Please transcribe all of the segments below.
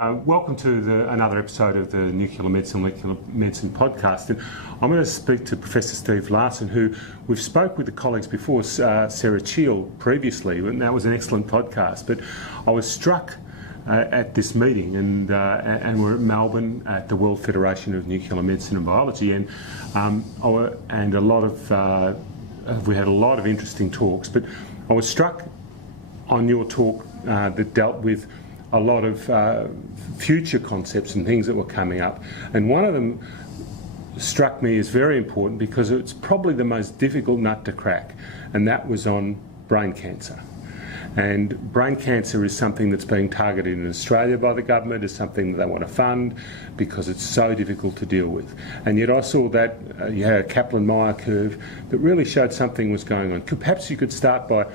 Welcome to another episode of the Nuclear Medicine podcast. And I'm going to speak to Professor Steve Larsen, who we've spoke with the colleagues before, Sarah Cheel previously, and that was an excellent podcast. But I was struck at this meeting, and we're at Melbourne at the World Federation of Nuclear Medicine and Biology, and a lot of we had a lot of interesting talks. But I was struck on your talk that dealt with a lot of future concepts and things that were coming up. And one of them struck me as very important because it's probably the most difficult nut to crack, and that was on brain cancer. And brain cancer is something that's being targeted in Australia by the government, as something that they want to fund because it's so difficult to deal with. And yet I saw that you had a Kaplan-Meier curve that really showed something was going on. Perhaps you could start by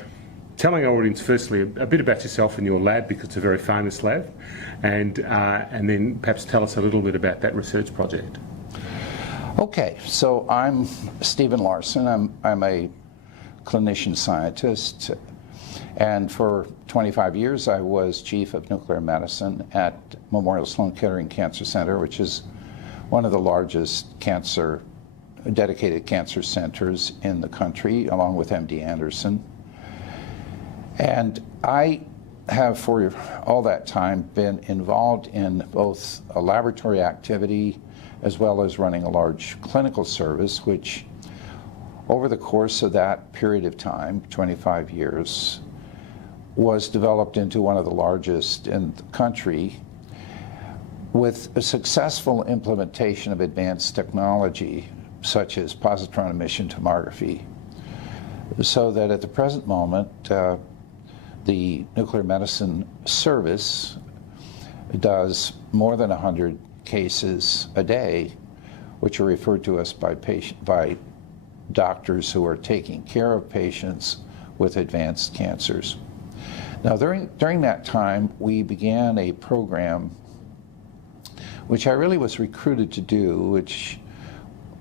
telling our audience firstly a bit about yourself and your lab, because it's a very famous lab, and then perhaps tell us a little bit about that research project. Okay, so I'm Stephen Larsen. I'm a clinician scientist, and for 25 years I was chief of nuclear medicine at Memorial Sloan Kettering Cancer Center, which is one of the largest dedicated cancer centers in the country, along with MD Anderson. And I have, for all that time, been involved in both a laboratory activity as well as running a large clinical service, which over the course of that period of time, 25 years, was developed into one of the largest in the country with a successful implementation of advanced technology such as positron emission tomography, so that at the present moment, the nuclear medicine service does more than 100 cases a day, which are referred to us by doctors who are taking care of patients with advanced cancers. Now, during that time, we began a program which I really was recruited to do, which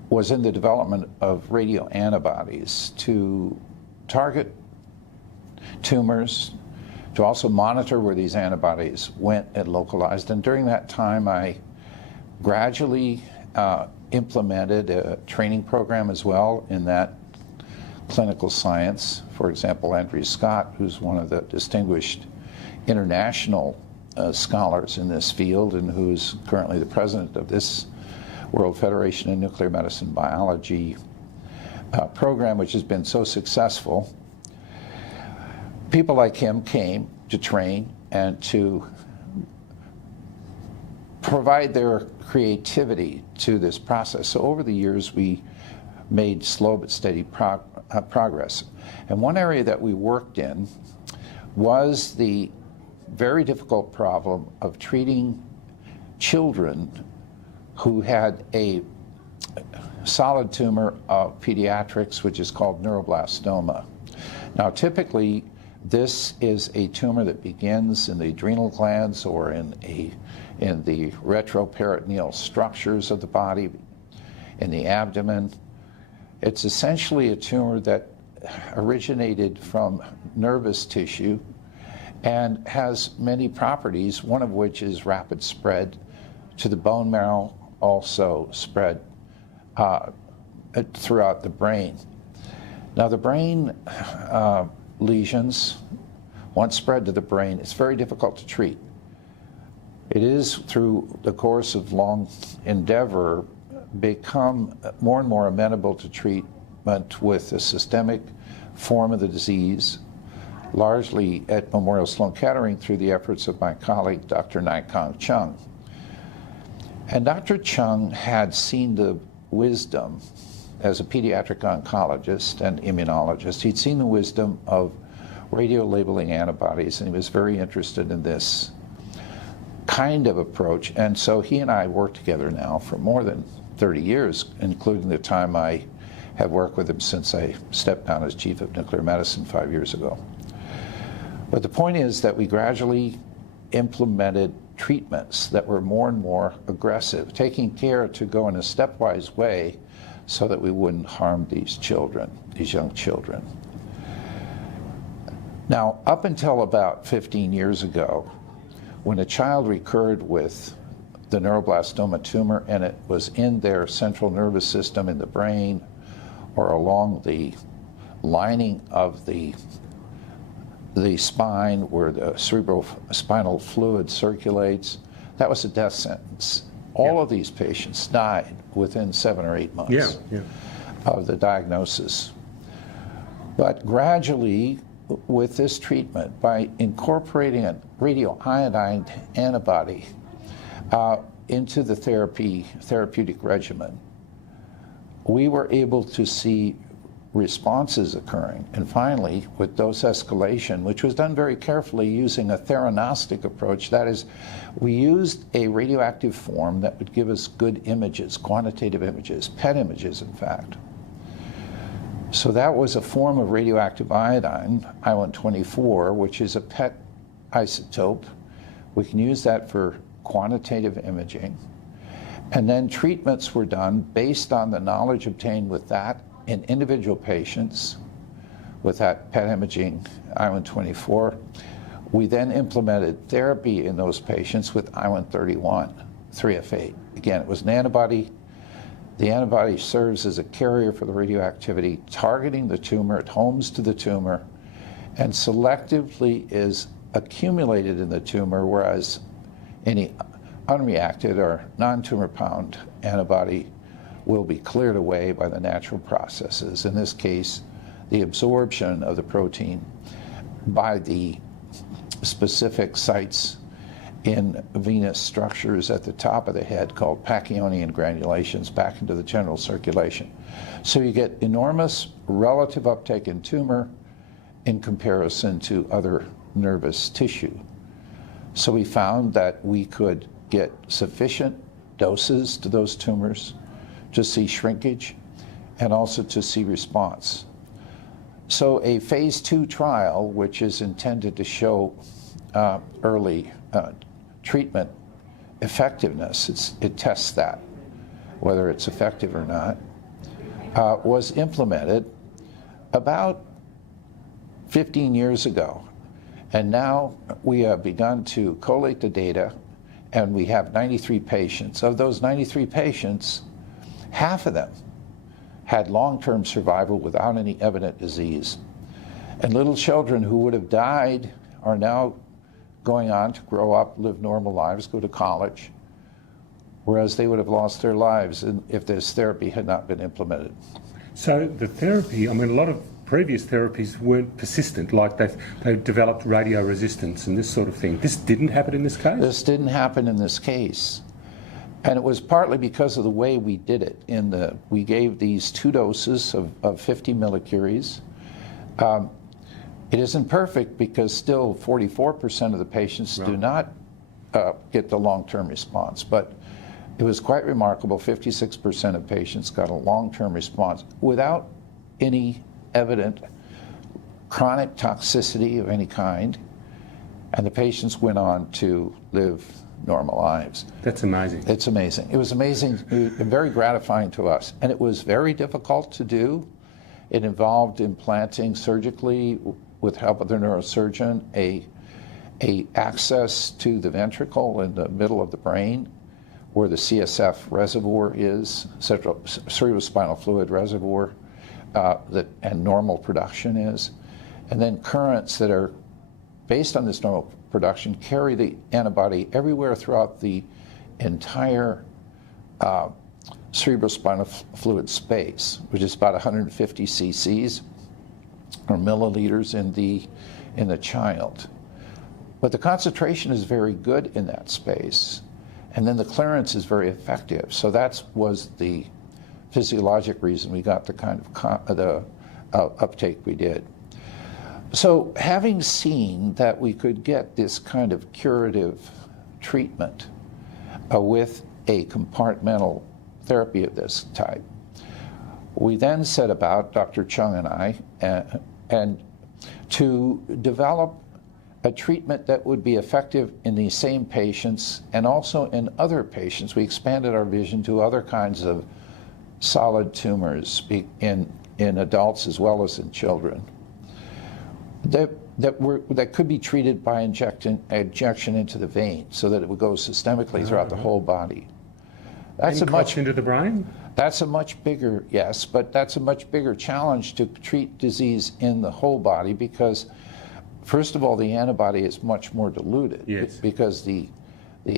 was in the development of radioantibodies to target tumors, to also monitor where these antibodies went and localized. And during that time, I gradually implemented a training program as well in that clinical science. For example, Andrew Scott, who's one of the distinguished international scholars in this field and who's currently the president of this World Federation of Nuclear Medicine Biology program, which has been so successful. People like him came to train and to provide their creativity to this process. So over the years, we made slow but steady progress. And one area that we worked in was the very difficult problem of treating children who had a solid tumor of pediatrics, which is called neuroblastoma. Now, typically, this is a tumor that begins in the adrenal glands or in the retroperitoneal structures of the body, in the abdomen. It's essentially a tumor that originated from nervous tissue and has many properties, one of which is rapid spread to the bone marrow, also spread throughout the brain. Now, the brain lesions, once spread to the brain, it's very difficult to treat. It is, through the course of long endeavor, become more and more amenable to treatment with a systemic form of the disease, largely at Memorial Sloan Kettering through the efforts of my colleague, Dr. Naikang Chung. And Dr. Chung had seen the wisdom as a pediatric oncologist and immunologist. He'd seen the wisdom of radiolabeling antibodies, and he was very interested in this kind of approach. And so he and I worked together now for more than 30 years, including the time I have worked with him since I stepped down as chief of nuclear medicine 5 years ago. But the point is that we gradually implemented treatments that were more and more aggressive, taking care to go in a stepwise way so that we wouldn't harm these children, these young children. Now, up until about 15 years ago, when a child recurred with the neuroblastoma tumor and it was in their central nervous system in the brain or along the lining of the spine where the cerebrospinal fluid circulates, that was a death sentence. All of these patients died within 7 or 8 months of the diagnosis. But gradually, with this treatment, by incorporating a radioiodine antibody into the therapeutic regimen, we were able to see responses occurring. And finally, with dose escalation, which was done very carefully using a theranostic approach, that is, we used a radioactive form that would give us good images, quantitative images, PET images, in fact. So that was a form of radioactive iodine, I-124, which is a PET isotope. We can use that for quantitative imaging. And then treatments were done based on the knowledge obtained with that in individual patients with that PET imaging I-124. We then implemented therapy in those patients with I-131, 3F8. Again, it was an antibody. The antibody serves as a carrier for the radioactivity, targeting the tumor, it homes to the tumor, and selectively is accumulated in the tumor, whereas any unreacted or non-tumor bound antibody will be cleared away by the natural processes. In this case, the absorption of the protein by the specific sites in venous structures at the top of the head called pachyonian granulations back into the general circulation. So you get enormous relative uptake in tumor in comparison to other nervous tissue. So we found that we could get sufficient doses to those tumors to see shrinkage and also to see response. So a phase 2 trial, which is intended to show early treatment effectiveness, it tests that, whether it's effective or not, was implemented about 15 years ago. And now we have begun to collate the data, and we have 93 patients. Of those 93 patients, half of them had long-term survival without any evident disease. And little children who would have died are now going on to grow up, live normal lives, go to college, whereas they would have lost their lives if this therapy had not been implemented. So the therapy, I mean, a lot of previous therapies weren't persistent, like they developed radio resistance and this sort of thing. This didn't happen in this case? This didn't happen in this case. And it was partly because of the way we did it. We gave these 2 doses of 50 millicuries. It isn't perfect because still 44% of the patients do not get the long-term response, but it was quite remarkable. 56% of patients got a long-term response without any evident chronic toxicity of any kind, and the patients went on to live normal lives. That's amazing. It's amazing. It was amazing and very gratifying to us. And it was very difficult to do. It involved implanting surgically, with help of the neurosurgeon, a access to the ventricle in the middle of the brain where the CSF reservoir is, cerebrospinal fluid reservoir, and normal production is. And then currents that are based on this normal production carry the antibody everywhere throughout the entire cerebrospinal fluid space, which is about 150 cc's or milliliters in the child. But the concentration is very good in that space, and then the clearance is very effective. So that was the physiologic reason we got the kind of uptake we did. So having seen that we could get this kind of curative treatment with a compartmental therapy of this type, we then set about, Dr. Chung and I, and to develop a treatment that would be effective in these same patients and also in other patients. We expanded our vision to other kinds of solid tumors in adults as well as in children. that could be treated by injection into the vein, so that it would go systemically throughout the whole body. That's a much into the brain. That's a much bigger, yes, but that's a much bigger challenge to treat disease in the whole body, because first of all, the antibody is much more diluted. Yes. Because the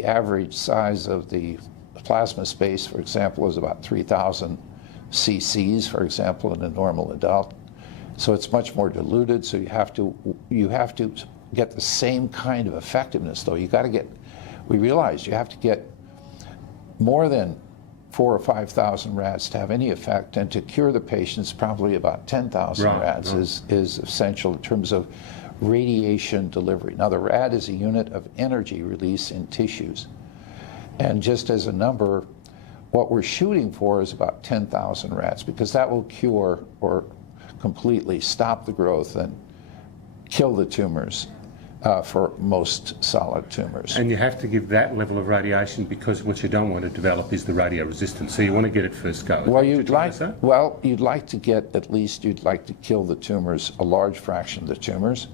average size of the plasma space, for example, is about 3,000 cc's, for example, in a normal adult. So it's much more diluted. So you have to get the same kind of effectiveness, though. We realized you have to get more than 4,000 or 5,000 rats to have any effect, and to cure the patients, probably about 10,000 rats is essential in terms of radiation delivery. Now, the rat is a unit of energy release in tissues. And just as a number, what we're shooting for is about 10,000 rats, because that will cure or completely stop the growth and kill the tumors for most solid tumors. And you have to give that level of radiation, because what you don't want to develop is the radio resistance. So you want to get it first go. Well, you'd like to get, at least you'd like to kill the tumors, a large fraction of the tumors.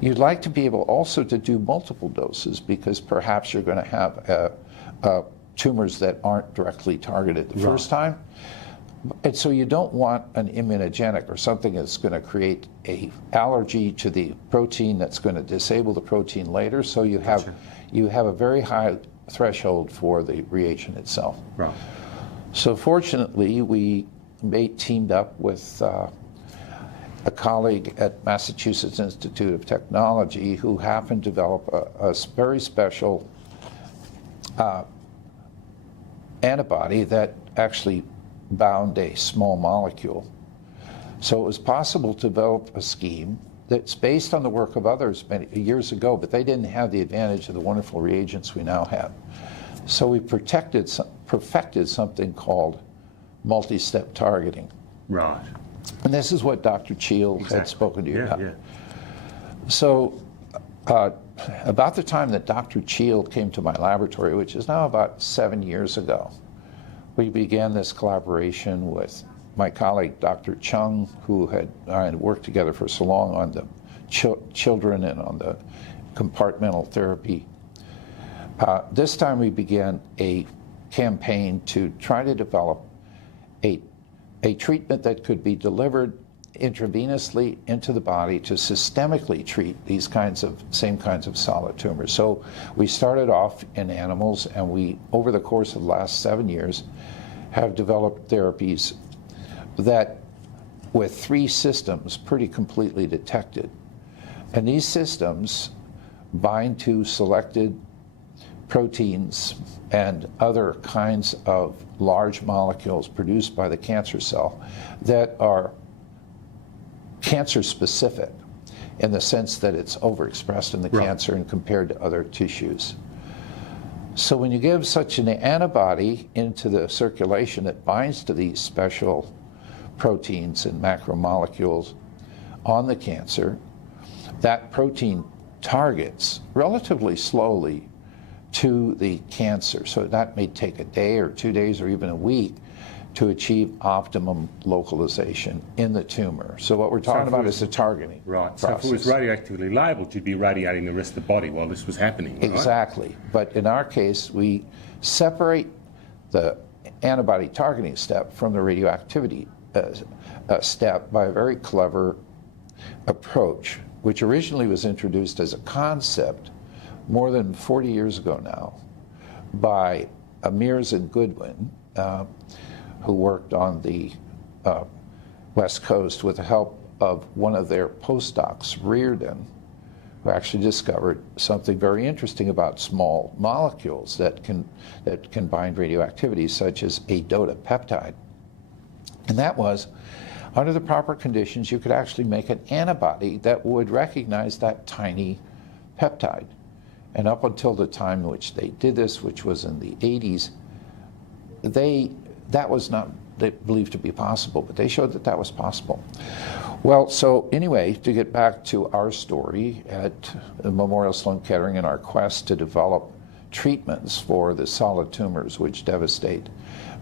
You'd like to be able also to do multiple doses, because perhaps you're going to have tumors that aren't directly targeted the first time. And so you don't want an immunogenic, or something that's going to create an allergy to the protein that's going to disable the protein later. So you have a very high threshold for the reagent itself. Right. So fortunately, we teamed up with a colleague at Massachusetts Institute of Technology, who happened to develop a very special antibody that actually bound a small molecule. So it was possible to develop a scheme that's based on the work of others many years ago, but they didn't have the advantage of the wonderful reagents we now have. So we perfected something called multi-step targeting. Right. And this is what Dr. Cheel had spoken to you about. Yeah. So about the time that Dr. Cheel came to my laboratory, which is now about 7 years ago, we began this collaboration with my colleague, Dr. Chung, who had worked together for so long on the children and on the compartmental therapy. This time we began a campaign to try to develop a treatment that could be delivered intravenously into the body to systemically treat these same kinds of solid tumors. So we started off in animals, and we, over the course of the last 7 years, have developed therapies that, with 3 systems, pretty completely detected. And these systems bind to selected proteins and other kinds of large molecules produced by the cancer cell that are cancer specific, in the sense that it's overexpressed in the cancer and compared to other tissues. So when you give such an antibody into the circulation that binds to these special proteins and macromolecules on the cancer, that protein targets relatively slowly to the cancer. So that may take a day or 2 days or even a week to achieve optimum localization in the tumor. So what we're talking about is the targeting process. So if it was radioactively labeled, you'd be radiating the rest of the body while this was happening, right? Exactly. But in our case, we separate the antibody targeting step from the radioactivity step by a very clever approach, which originally was introduced as a concept more than 40 years ago now by Amirs and Goodwin, who worked on the West Coast with the help of one of their postdocs, Reardon, who actually discovered something very interesting about small molecules that can bind radioactivity, such as a DOTA peptide. And that was, under the proper conditions, you could actually make an antibody that would recognize that tiny peptide. And up until the time in which they did this, which was in the 80s, that was not believed to be possible, but they showed that that was possible. Well, so anyway, to get back to our story at Memorial Sloan Kettering and our quest to develop treatments for the solid tumors which devastate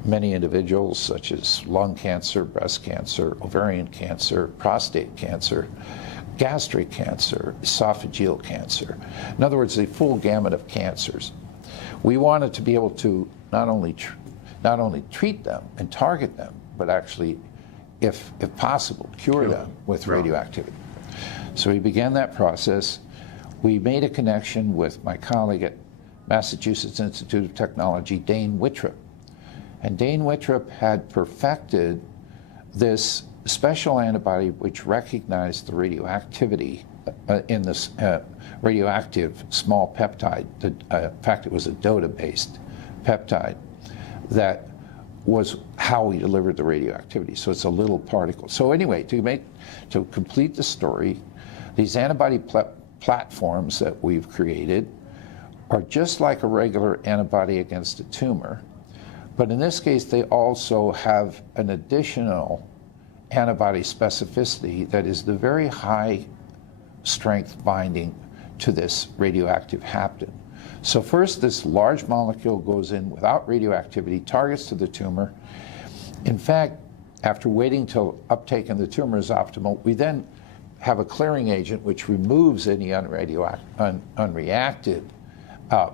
many individuals, such as lung cancer, breast cancer, ovarian cancer, prostate cancer, gastric cancer, esophageal cancer. In other words, the full gamut of cancers. We wanted to be able to not only treat them and target them, but actually, if possible, cure them with radioactivity. So we began that process. We made a connection with my colleague at Massachusetts Institute of Technology, Dane Wittrup. And Dane Wittrup had perfected this special antibody which recognized the radioactivity in this radioactive small peptide. In fact, it was a DOTA-based peptide that was how we delivered the radioactivity. So it's a little particle. So anyway, to complete the story, these antibody platforms that we've created are just like a regular antibody against a tumor, but in this case, they also have an additional antibody specificity that is the very high strength binding to this radioactive hapten. So first, this large molecule goes in without radioactivity, targets to the tumor. In fact, after waiting till uptake in the tumor is optimal, we then have a clearing agent which removes any unreacted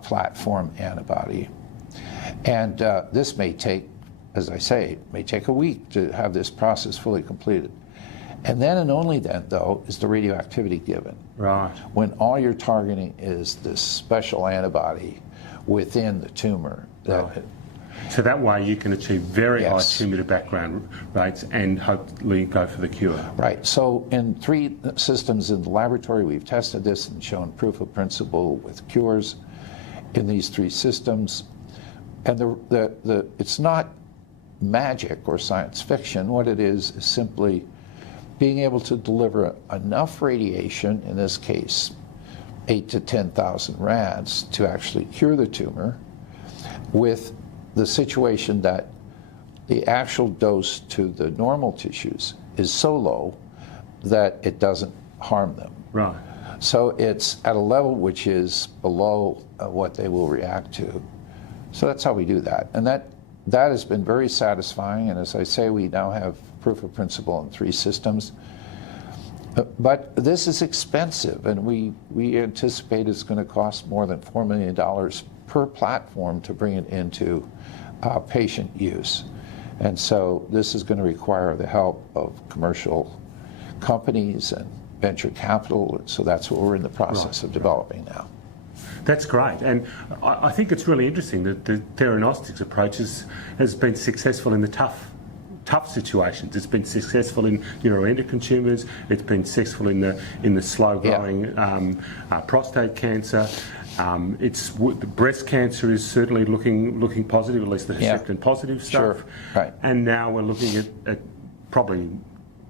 platform antibody. And this may take, as I say, may take a week to have this process fully completed. And then and only then, though, is the radioactivity given. Right. When all you're targeting is this special antibody within the tumor. Right. So that way you can achieve very high tumor to background rates and hopefully go for the cure. Right. So in 3 systems in the laboratory, we've tested this and shown proof of principle with cures in these 3 systems. And it's not magic or science fiction. What it is simply being able to deliver enough radiation, in this case 8,000 to 10,000 rads, to actually cure the tumor, with the situation that the actual dose to the normal tissues is so low that it doesn't harm them. Right. So it's at a level which is below what they will react to. So that's how we do that. And that has been very satisfying. And as I say, we now have proof of principle in 3 systems. But this is expensive, and we anticipate it's going to cost more than $4 million per platform to bring it into patient use. And so this is going to require the help of commercial companies and venture capital. So that's what we're in the process of developing now. That's great, and I think it's really interesting that the theranostics approach has been successful in the tough situations. It's been successful in neuroendocrine tumours. It's been successful in the slow-growing prostate cancer. The breast cancer is certainly looking positive, at least the Herceptin positive stuff. Sure. Right. And now we're looking at probably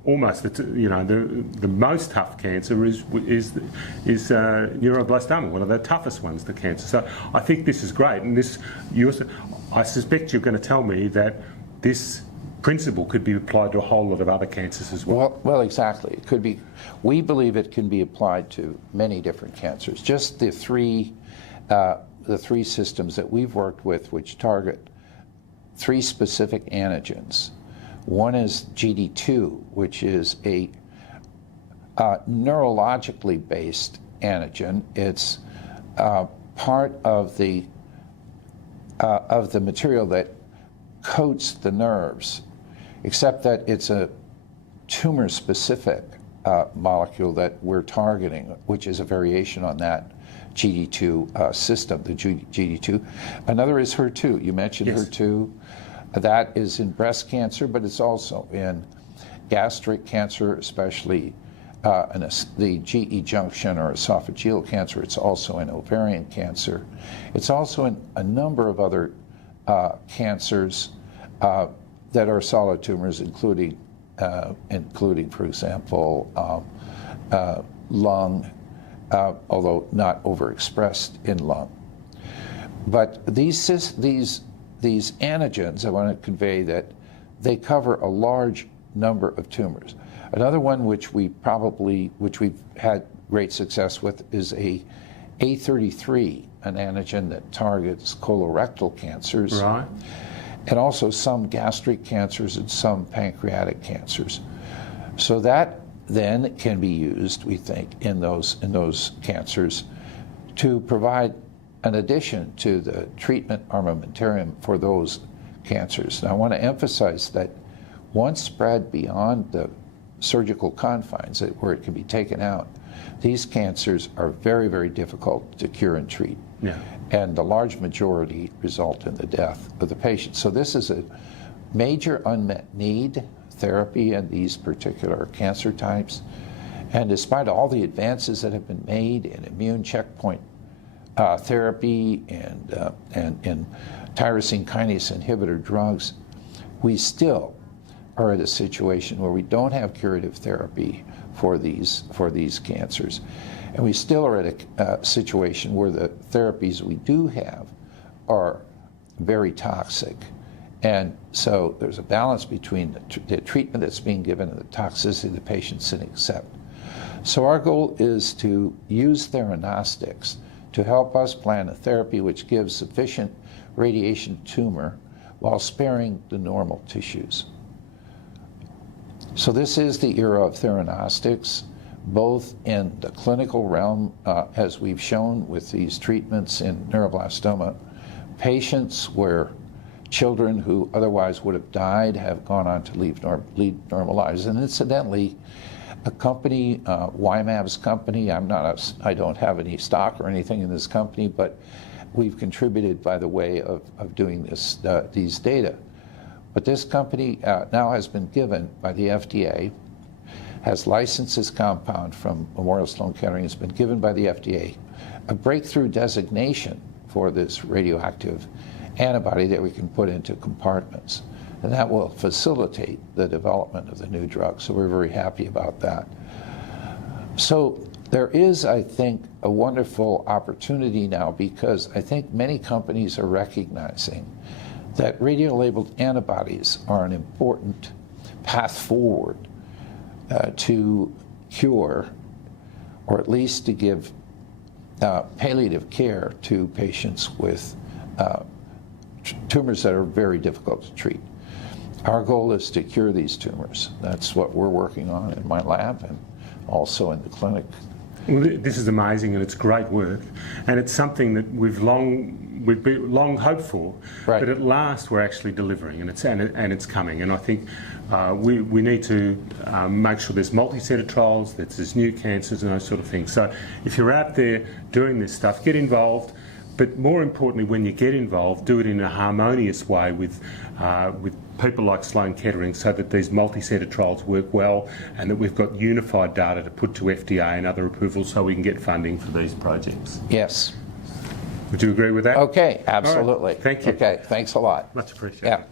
almost the most tough cancer is neuroblastoma, one of the toughest ones, the cancer. So I think this is great, and I suspect you're going to tell me that this principle could be applied to a whole lot of other cancers as well. Well, exactly. It could be. We believe it can be applied to many different cancers. Just the three systems that we've worked with, which target 3 specific antigens. One is GD2, which is a neurologically based antigen. It's part of the material that coats the nerves, except that it's a tumor-specific molecule that we're targeting, which is a variation on that GD2 system, the GD2. Another is HER2. You mentioned HER2. That is in breast cancer, but it's also in gastric cancer, especially the GE junction or esophageal cancer. It's also in ovarian cancer. It's also in a number of other cancers that are solid tumors, including, for example, lung, although not overexpressed in lung. But these antigens, I want to convey that they cover a large number of tumors. Another one which we've had great success with is A33, an antigen that targets colorectal cancers, right, and also some gastric cancers and some pancreatic cancers. So that then can be used, we think, in those cancers to provide an addition to the treatment armamentarium for those cancers. Now, I want to emphasize that once spread beyond the surgical confines where it can be taken out, these cancers are very, very difficult to cure and treat. Yeah. And the large majority result in the death of the patient. So this is a major unmet need therapy in these particular cancer types. And despite all the advances that have been made in immune checkpoint therapy and in tyrosine kinase inhibitor drugs, we still are at a situation where we don't have curative therapy for these cancers. And we still are at a situation where the therapies we do have are very toxic. And so there's a balance between the treatment that's being given and the toxicity the patients can accept. So our goal is to use theranostics to help us plan a therapy which gives sufficient radiation tumor while sparing the normal tissues. So this is the era of theranostics, both in the clinical realm, as we've shown with these treatments in neuroblastoma, patients where children who otherwise would have died have gone on to lead normal lives. And incidentally, a company, YMAB's company, I don't have any stock or anything in this company, but we've contributed by the way of doing these data. But this company now has been given by the FDA, has licensed this compound from Memorial Sloan Kettering, has been given by the FDA a breakthrough designation for this radioactive antibody that we can put into compartments. And that will facilitate the development of the new drug. So we're very happy about that. So there is, I think, a wonderful opportunity now because I think many companies are recognizing that radiolabeled antibodies are an important path forward to cure, or at least to give palliative care to patients with tumors that are very difficult to treat. Our goal is to cure these tumors. That's what we're working on in my lab and also in the clinic. Well, this is amazing and it's great work, and it's something that we've long hoped for, right. But at last we're actually delivering, and it's coming. And I think we need to make sure there's multi-center trials, that there's new cancers and those sort of things. So if you're out there doing this stuff, get involved. But more importantly, when you get involved, do it in a harmonious way with people like Sloan Kettering, so that these multi-centre trials work well and that we've got unified data to put to FDA and other approvals so we can get funding for these projects. Yes. Would you agree with that? Okay, absolutely. Right. Thank you. Okay, thanks a lot. Much appreciated. Yeah.